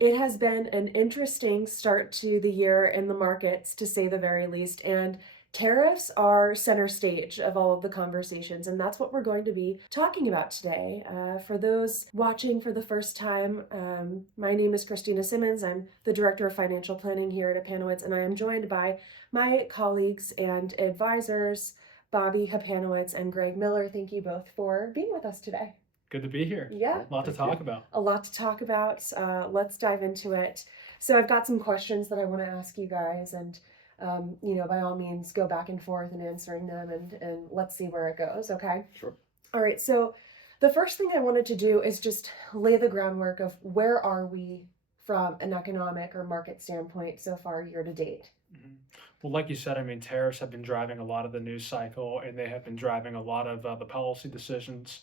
It has been an interesting start to the year in the markets, to say the very least, and tariffs are center stage of all of the conversations, and that's what we're going to be talking about today. For those watching for the first time, my name is Christina Simmonds. I'm the Director of Financial Planning here at Hapanowicz, and I am joined by my colleagues and advisors, Bobby Hapanowicz and Greg Miller. Thank you both for being with us today. Good to be here. Yeah. A lot to talk about. A lot to talk about. Let's dive into it. So I've got some questions that I want to ask you guys, and by all means, go back and forth in answering them, and let's see where it goes. Okay. Sure. All right. So the first thing I wanted to do is just lay the groundwork of where are we from an economic or market standpoint so far year to date. Mm-hmm. Well, like you said, I mean, tariffs have been driving a lot of the news cycle, and they have been driving a lot of the policy decisions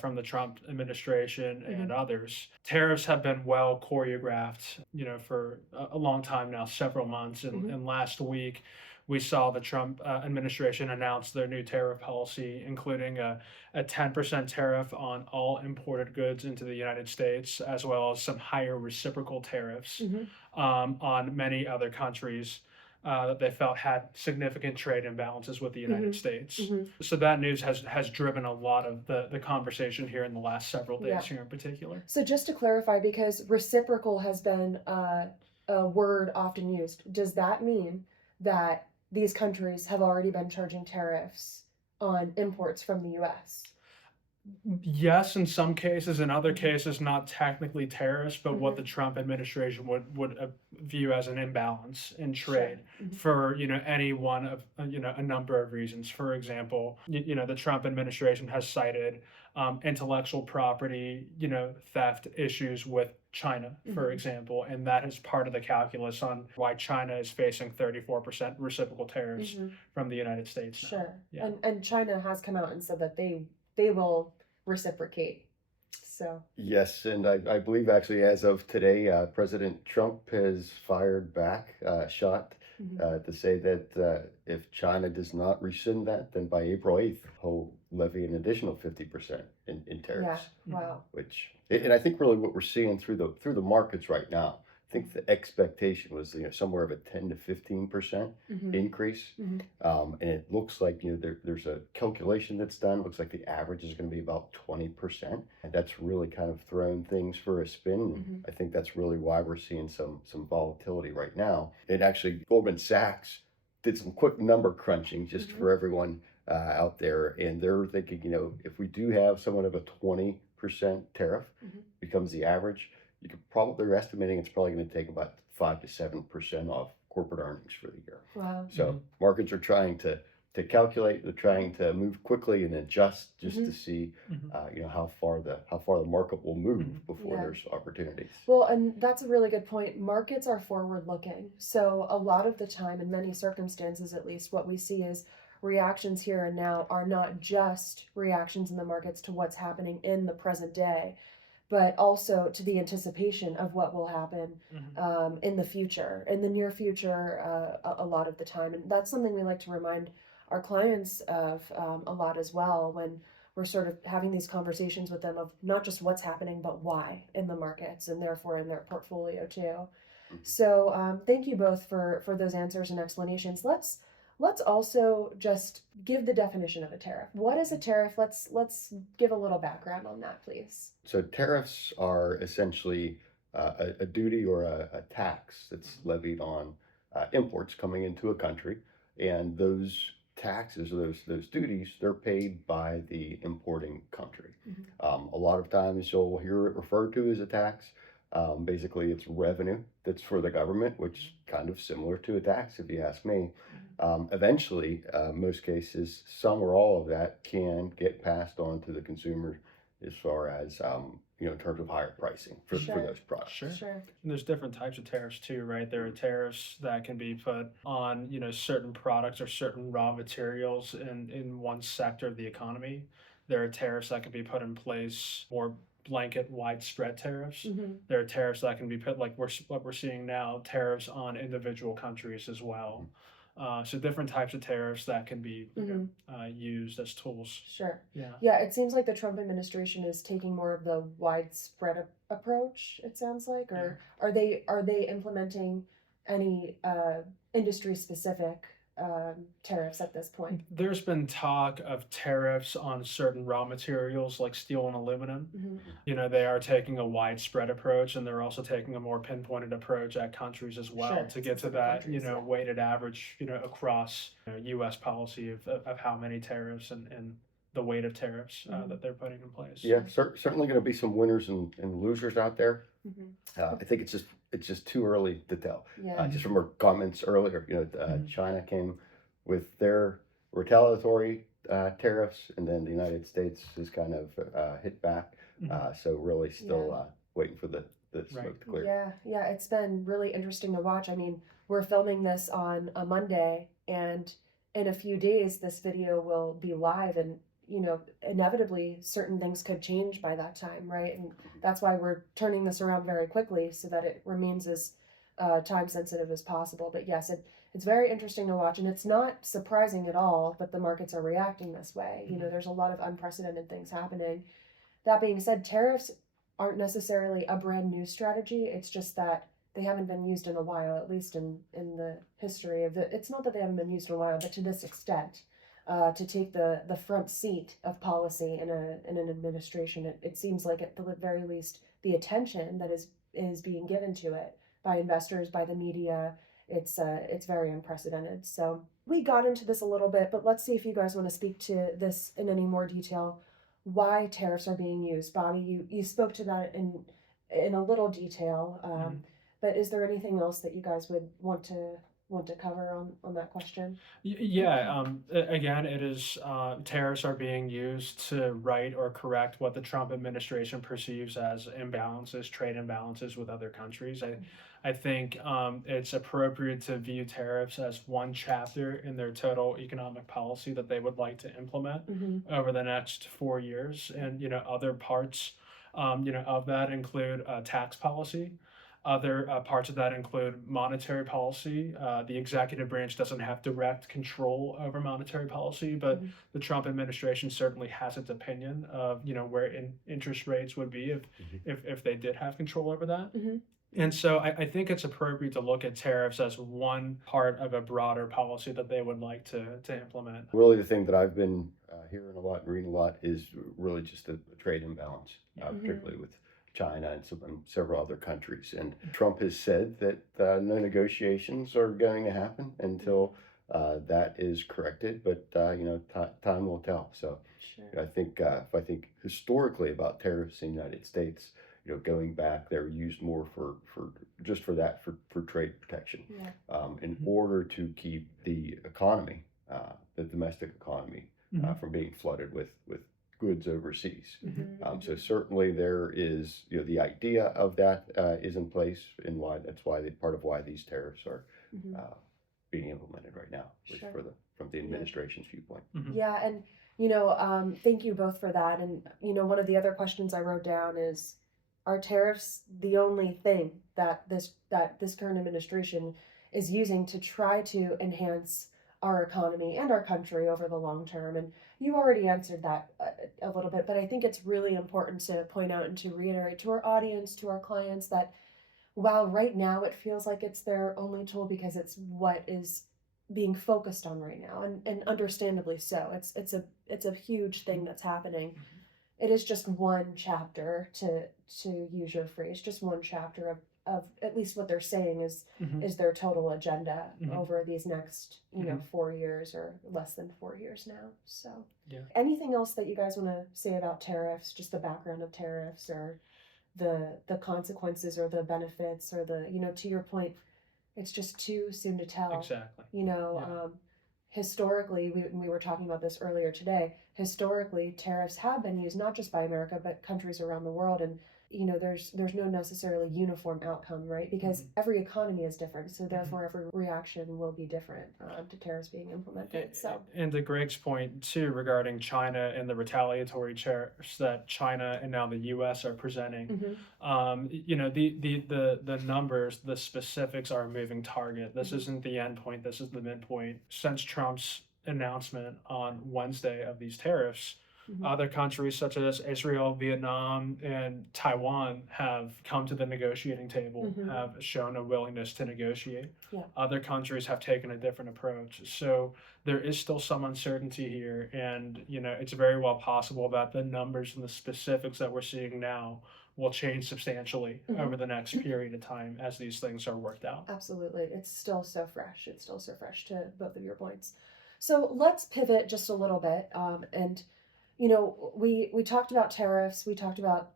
from the Trump administration and others. Tariffs have been well choreographed, for a long time now, several months. And last week, we saw the Trump administration announce their new tariff policy, including a 10% tariff on all imported goods into the United States, as well as some higher reciprocal tariffs on many other countries that they felt had significant trade imbalances with the United States. So that news has driven a lot of the conversation here in the last several days here in particular. So just to clarify, because reciprocal has been a word often used, does that mean that these countries have already been charging tariffs on imports from the U.S.? Yes, in some cases. In other cases, not technically tariffs, but what the Trump administration would view as an imbalance in trade for any one of a number of reasons. For example, the Trump administration has cited intellectual property theft issues with China, for example, and that is part of the calculus on why China is facing 34% reciprocal tariffs from the United States now. Sure. Yeah. And China has come out and said that they will reciprocate. So yes, and I believe actually as of today, President Trump has fired back a shot to say that if China does not rescind that, then by April 8th, he'll levy an additional 50% in tariffs. Yeah, wow. And I think really what we're seeing through the markets right now, I think the expectation was somewhere of a 10 to 15% increase, and it looks like there's a calculation that's done. It looks like the average is going to be about 20%, and that's really kind of thrown things for a spin. I think that's really why we're seeing some volatility right now. And actually, Goldman Sachs did some quick number crunching just for everyone out there, and they're thinking, if we do have somewhat of a 20% tariff becomes the average, they're estimating it's probably going to take about 5 to 7% off corporate earnings for the year. Wow. So markets are trying to calculate, they're trying to move quickly and adjust just to see, how far the market will move before there's opportunities. Well, and that's a really good point. Markets are forward looking. So a lot of the time, in many circumstances at least, what we see is reactions here and now are not just reactions in the markets to what's happening in the present day, but also to the anticipation of what will happen in the future, in the near future, a lot of the time. And that's something we like to remind our clients of a lot as well, when we're sort of having these conversations with them of not just what's happening, but why in the markets, and therefore in their portfolio too. So thank you both for those answers and explanations. Let's also just give the definition of a tariff. What is a tariff? Let's give a little background on that, please. So tariffs are essentially a duty or a tax that's levied on imports coming into a country, and those taxes or those duties, they're paid by the importing country. A lot of times you'll hear it referred to as a tax. Basically, it's revenue that's for the government, which is kind of similar to a tax, if you ask me. Eventually, most cases, some or all of that can get passed on to the consumer as far as, in terms of higher pricing for those products. Sure. And there's different types of tariffs too, right? There are tariffs that can be put on, certain products or certain raw materials in one sector of the economy. There are tariffs that can be put in place for blanket widespread tariffs. There are tariffs that can be put, like what we're seeing now, tariffs on individual countries as well. So different types of tariffs that can be used as tools. Sure. Yeah. Yeah, it seems like the Trump administration is taking more of the widespread approach, it sounds like, or are they implementing any industry specific tariffs at this point? There's been talk of tariffs on certain raw materials like steel and aluminum. They are taking a widespread approach, and they're also taking a more pinpointed approach at countries as well Sure, to get to specific that, countries, yeah. weighted average, across U.S. policy of how many tariffs and the weight of tariffs that they're putting in place. Yeah, certainly going to be some winners and losers out there. Mm-hmm. I think it's just too early to tell. Yeah. Just from our comments earlier, China came with their retaliatory tariffs, and then the United States has kind of hit back. So really still waiting for the smoke to clear. Yeah, it's been really interesting to watch. I mean, we're filming this on a Monday, and in a few days, this video will be live, and inevitably certain things could change by that time, right? And that's why we're turning this around very quickly so that it remains as time sensitive as possible. But yes, it's very interesting to watch, and it's not surprising at all that the markets are reacting this way. There's a lot of unprecedented things happening. That being said, tariffs aren't necessarily a brand new strategy. It's just that they haven't been used in a while, at least in the history of it. It's not that they haven't been used in a while, but to this extent. To take the front seat of policy in an administration, it seems like at the very least the attention that is being given to it by investors, by the media, it's very unprecedented. So we got into this a little bit, but let's see if you guys want to speak to this in any more detail. Why tariffs are being used, Bobby? You spoke to that in a little detail, but is there anything else that you guys would want to cover on that question? Again, it is tariffs are being used to right or correct what the Trump administration perceives as imbalances, trade imbalances with other countries. I think it's appropriate to view tariffs as one chapter in their total economic policy that they would like to implement over the next 4 years. And other parts of that include tax policy. Other parts of that include monetary policy. The executive branch doesn't have direct control over monetary policy, but the Trump administration certainly has its opinion of where interest rates would be if they did have control over that. And so I think it's appropriate to look at tariffs as one part of a broader policy that they would like to implement. Really, the thing that I've been hearing a lot and reading a lot is really just a trade imbalance, particularly with China and several other countries. And Trump has said that no negotiations are going to happen until that is corrected. But time will tell. So I think if I think historically about tariffs in the United States, going back, they were used more for trade protection, in order to keep the economy, the domestic economy, from being flooded with goods overseas. So certainly there is, the idea of that is in place, and that's why part of why these tariffs are being implemented right now, at least from the administration's viewpoint. Yeah, and thank you both for that. And one of the other questions I wrote down is, are tariffs the only thing that this current administration is using to try to enhance our economy and our country over the long term? And you already answered that a little bit, but I think it's really important to point out and to reiterate to our audience, to our clients, that while right now it feels like it's their only tool because it's what is being focused on right now, and understandably so, it's a huge thing that's happening. It is just one chapter, to use your phrase, just one chapter of at least what they're saying is their total agenda over these next 4 years, or less than 4 years now. So anything else that you guys want to say about tariffs, just the background of tariffs, or the consequences, or the benefits, or to your point, it's just too soon to tell. Exactly. Historically, we were talking about this earlier today, historically tariffs have been used not just by America but countries around the world, and there's no necessarily uniform outcome, right? Because every economy is different, so therefore every reaction will be different to tariffs being implemented. So, and to Greg's point too regarding China and the retaliatory tariffs that China and now the U.S. are presenting, the numbers, the specifics are a moving target. This isn't the end point. This is the midpoint. Since Trump's announcement on Wednesday of these tariffs, other countries such as Israel, Vietnam, and Taiwan have come to the negotiating table, have shown a willingness to negotiate. Yeah. Other countries have taken a different approach. So there is still some uncertainty here. And, it's very well possible that the numbers and the specifics that we're seeing now will change substantially over the next period of time as these things are worked out. Absolutely. It's still so fresh. It's still so fresh to both of your points. So let's pivot just a little bit. And we talked about tariffs. We talked about,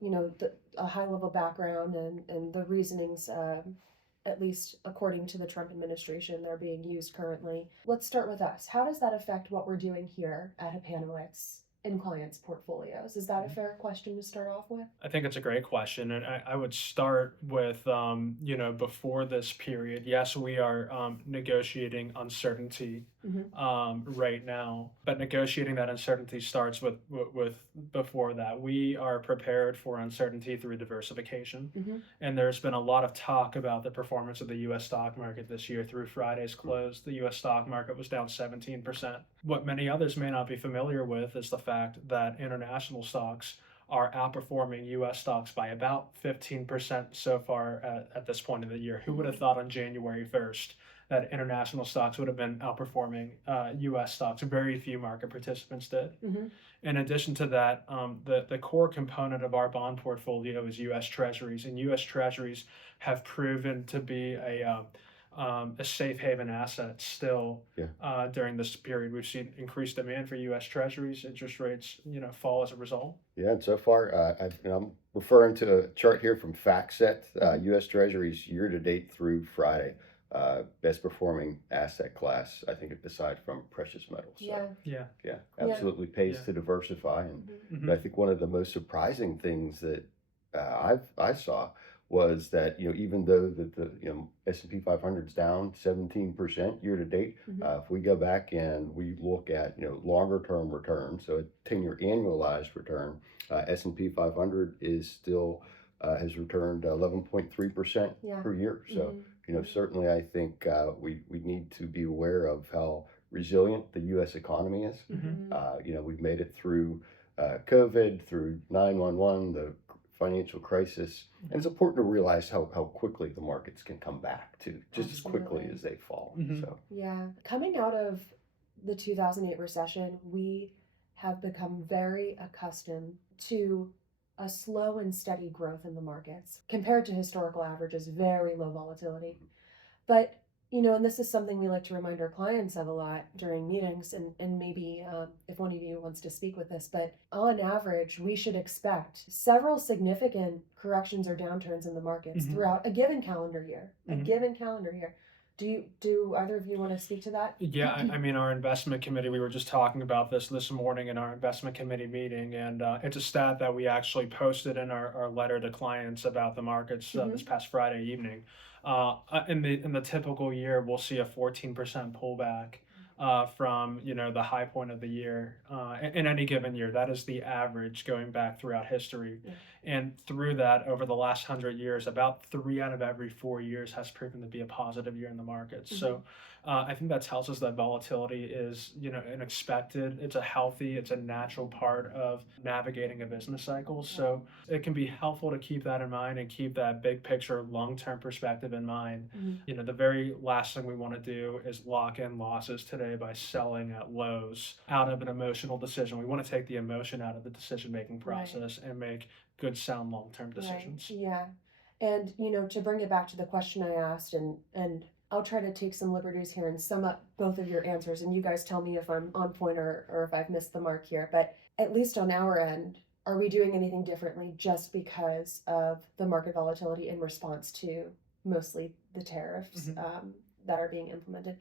a high level background and the reasonings, at least according to the Trump administration, they're being used currently. Let's start with us. How does that affect what we're doing here at Hapanowicz in clients' portfolios? Is that a fair question to start off with? I think it's a great question. And I would start with, before this period, yes, we are negotiating uncertainty right now, but negotiating that uncertainty starts with before that. We are prepared for uncertainty through diversification. And there's been a lot of talk about the performance of the U.S. stock market this year. Through Friday's close, the U.S. stock market was down 17%. What many others may not be familiar with is the fact that international stocks are outperforming U.S. stocks by about 15% so far at this point of the year. Who would have thought on January 1st that international stocks would have been outperforming U.S. stocks? Very few market participants did. In addition to that, the core component of our bond portfolio is U.S. Treasuries, and U.S. Treasuries have proven to be a safe haven asset still. During this period. We've seen increased demand for U.S. Treasuries. Interest rates, fall as a result. Yeah, and so far, I'm referring to a chart here from FactSet, U.S. Treasuries year to date through Friday. Best performing asset class, I think, aside from precious metals. So, Yeah. absolutely pays to diversify. And I think one of the most surprising things that I saw was that even though the S&P 500 is down 17% year to date, if we go back and we look at longer term return, so a 10-year annualized return, S&P 500 is still has returned 11.3% per year. So certainly I think we need to be aware of how resilient the U.S. economy is. We've made it through COVID, through 9/11, the financial crisis, and it's important to realize how quickly the markets can come back too, just as quickly as they fall. So coming out of the 2008 recession, we have become very accustomed to a slow and steady growth in the markets compared to historical averages, very low volatility. But and this is something we like to remind our clients of a lot during meetings, and maybe if one of you wants to speak with this, but on average, we should expect several significant corrections or downturns in the markets throughout a given calendar year. Do either of you want to speak to that? Yeah, I mean, our investment committee, we were just talking about this morning in our investment committee meeting, and it's a stat that we actually posted in our letter to clients about the markets this past Friday evening. In the typical year, we'll see a 14% pullback from the high point of the year in any given year. That is the average going back throughout history. And through that, over the last 100 years, about 3 out of every 4 years has proven to be a positive year in the markets. So I think that tells us that volatility is an expected, it's a natural part of navigating a business cycle. So it can be helpful to keep that in mind and keep that big picture long-term perspective in mind. The very last thing we want to do is lock in losses today by selling at lows out of an emotional decision. We want to take the emotion out of the decision-making process and make good, sound, long-term decisions. And to bring it back to the question I asked, and I'll try to take some liberties here and sum up both of your answers, and you guys tell me if I'm on point or if I've missed the mark here. But at least on our end, are we doing anything differently just because of the market volatility in response to mostly the tariffs that are being implemented?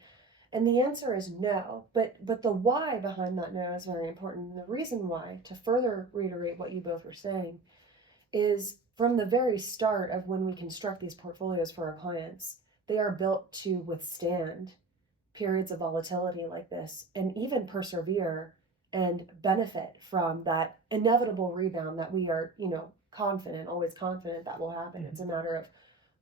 And the answer is no, but the why behind that no is very important. And the reason why, to further reiterate what you both were saying, is from the very start of when we construct these portfolios for our clients, they are built to withstand periods of volatility like this and even persevere and benefit from that inevitable rebound that we are, confident, always confident that will happen. It's a matter of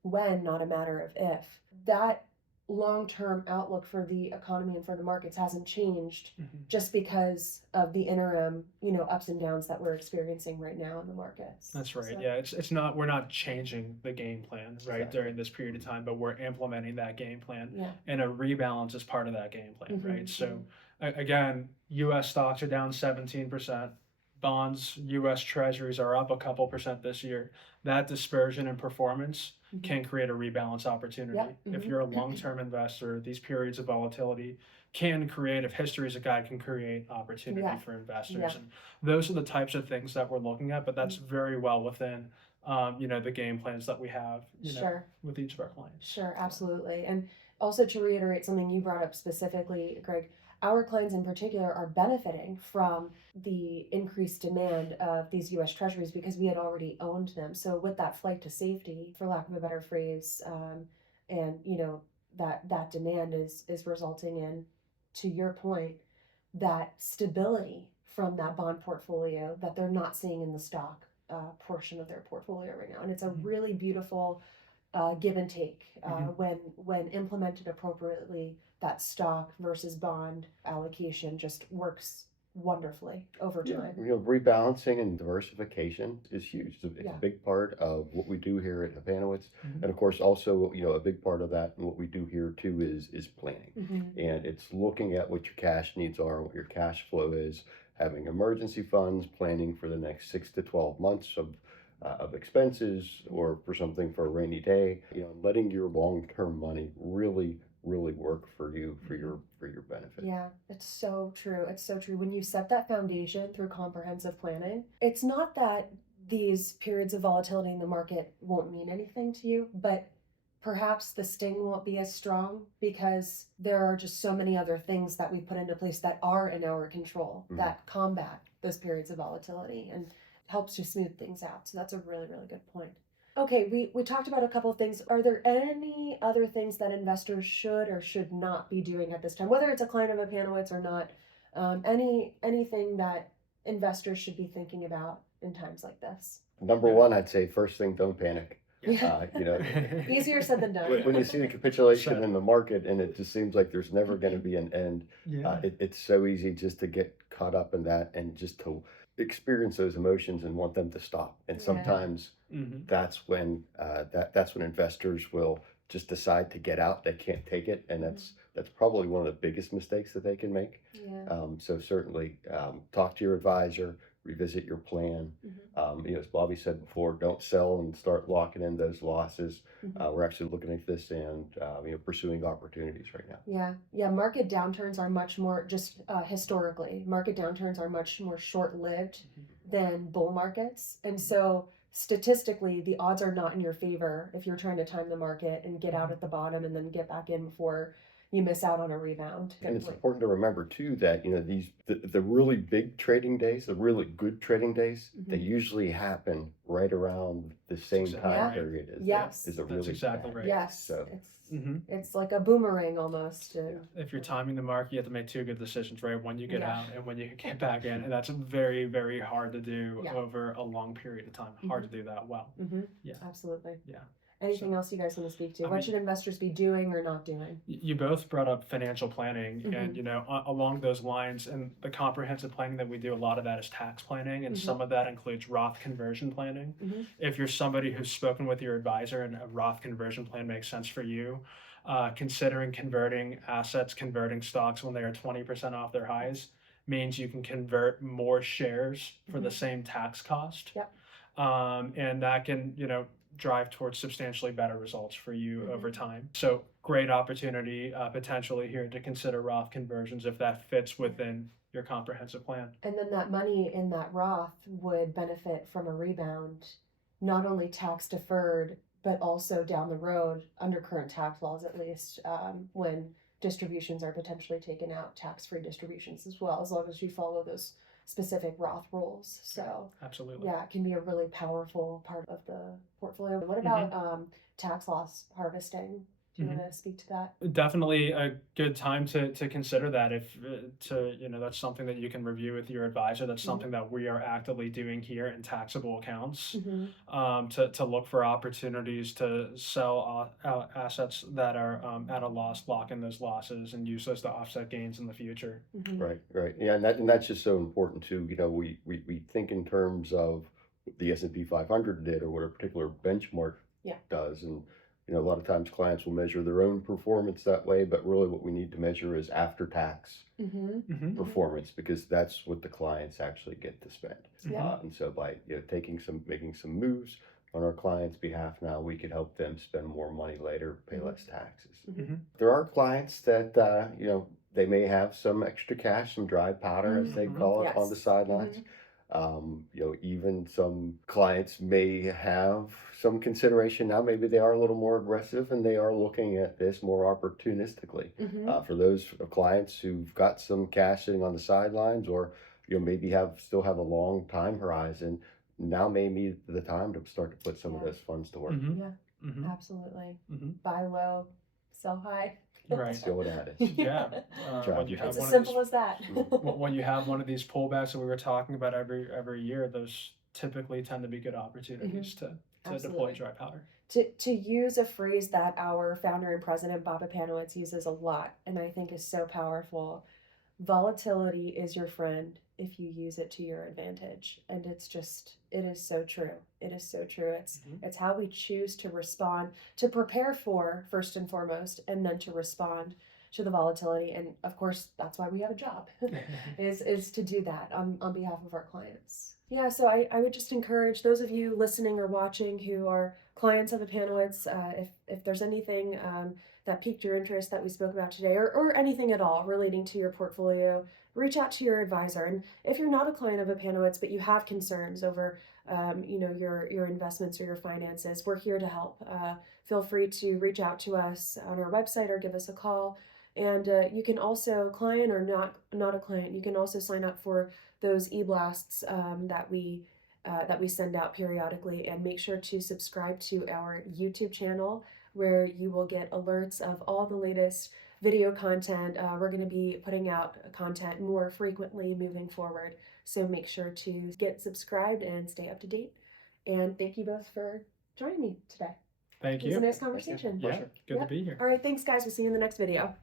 when, not a matter of if. That long-term outlook for the economy and for the markets hasn't changed just because of the interim, ups and downs that we're experiencing right now in the markets. That's right. So, Yeah, it's not, we're not changing the game plan, right, Exactly. during this period of time, but we're implementing that game plan. yeah. And a rebalance is part of that game plan, right? Mhm, So again, US stocks are down 17%. Bonds, US Treasuries are up a couple percent this year. That dispersion in performance Mhm. can create a rebalance opportunity. Yep, If mhm. you're a long-term investor, these periods of volatility can create, if history is a guide, can create opportunity Yeah, for investors. yeah. And those are the types of things that we're looking at, but that's very well within the game plans that we have, Sure. with each of our clients. Sure, absolutely. And also to reiterate something you brought up specifically, Greg, our clients in particular are benefiting from the increased demand of these US Treasuries because we had already owned them. So with that flight to safety, for lack of a better phrase, and that demand is resulting in, to your point, that stability from that bond portfolio that they're not seeing in the stock portion of their portfolio right now. And it's a really beautiful give and take when implemented appropriately. That stock versus bond allocation just works wonderfully over time. Rebalancing and diversification is huge. It's Yeah. a big part of what we do here at Hapanowicz. Mhm. And of course, also, a big part of that and what we do here too is planning. And it's looking at what your cash needs are, what your cash flow is, having emergency funds, planning for the next 6 to 12 months of expenses or for something for a rainy day, letting your long-term money really work for you for your benefit. Yeah, it's so true. It's so true. When you set that foundation through comprehensive planning, it's not that these periods of volatility in the market won't mean anything to you, but perhaps the sting won't be as strong because there are just so many other things that we put into place that are in our control that combat those periods of volatility and helps to smooth things out. So that's a really, really good point. Okay, we talked about a couple of things. Are there any other things that investors should or should not be doing at this time, whether it's a client of Hapanowicz or not? Anything that investors should be thinking about in times like this? Number one, I'd say first thing, don't panic. Yeah. Easier said than done. When you see the capitulation in the market and it just seems like there's never going to be an end, it's so easy just to get caught up in that and just to experience those emotions and want them to stop. And sometimes that's when that's when investors will just decide to get out. They can't take it, and that's probably one of the biggest mistakes that they can make. Yeah. So certainly talk to your advisor, revisit your plan. As Bobby said before, don't sell and start locking in those losses. We're actually looking at this and pursuing opportunities right now. Yeah. Market downturns are much more historically. Market downturns are much more short-lived than bull markets, and so statistically, the odds are not in your favor if you're trying to time the market and get out at the bottom and then get back in before you miss out on a rebound. And it's important to remember too that the really big trading days, the really good trading days, they usually happen right around the same time period as a really That's exactly right. Yes. So it's like a boomerang almost. If you're timing the market, you have to make two good decisions, right? When you get out and when you get back in, and that's very, very hard to do over a long period of time. Hard to do that well. Yeah, absolutely. Yeah. Anything else you guys want to speak to? What should investors be doing or not doing? You both brought up financial planning, and along those lines, and the comprehensive planning that we do, a lot of that is tax planning, and some of that includes Roth conversion planning. If you're somebody who's spoken with your advisor and a Roth conversion plan makes sense for you, considering converting assets, converting stocks when they are 20% off their highs means you can convert more shares for the same tax cost. And that can, drive towards substantially better results for you over time. So great opportunity potentially here to consider Roth conversions if that fits within your comprehensive plan. And then that money in that Roth would benefit from a rebound, not only tax deferred, but also down the road under current tax laws, at least, when distributions are potentially taken out, tax-free distributions as well, as long as you follow those specific Roth rules. So Absolutely. yeah, it can be a really powerful part of the portfolio. What about tax loss harvesting? Do you want to speak to that? Definitely a good time to consider that. If that's something that you can review with your advisor. That's something that we are actively doing here in taxable accounts, to look for opportunities to sell assets that are at a loss, lock in those losses, and use those to offset gains in the future. Right, right. Yeah, and that's just so important too. We think in terms of the S&P 500 did or what a particular benchmark does, and a lot of times clients will measure their own performance that way, but really what we need to measure is after tax performance, because that's what the clients actually get to spend. And so by making some moves on our clients' behalf now, we could help them spend more money later, pay less taxes. There are clients that they may have some extra cash, some dry powder, as they call it, on the sidelines. Even some clients may have some consideration now. Maybe they are a little more aggressive and they are looking at this more opportunistically. For those clients who've got some cash sitting on the sidelines, or maybe still have a long time horizon, now may be the time to start to put some of those funds to work. Absolutely. Buy low, sell high. Right. See what that is. Yeah. It's as simple as that. When you have one of these pullbacks that we were talking about every year, those typically tend to be good opportunities to deploy dry powder. To use a phrase that our founder and president, Bobby Hapanowicz, uses a lot, and I think is so powerful, volatility is your friend if you use it to your advantage. And it is so true. It is so true. It's how we choose to respond, to prepare for, first and foremost, and then to respond to the volatility. And of course, that's why we have a job, is to do that on behalf of our clients. Yeah, so I would just encourage those of you listening or watching who are clients of Hapanowicz, if there's anything that piqued your interest that we spoke about today, or anything at all relating to your portfolio, reach out to your advisor. And if you're not a client of Hapanowicz, but you have concerns over your investments or your finances, we're here to help. Feel free to reach out to us on our website or give us a call. And you can also, client or not a client, you can also sign up for those e-blasts that we send out periodically, and make sure to subscribe to our YouTube channel, where you will get alerts of all the latest video content. We're going to be putting out content more frequently moving forward, so make sure to get subscribed and stay up to date. And thank you both for joining me today. Thank you. It was a nice conversation. Yeah, good to be here. All right, thanks guys. We'll see you in the next video.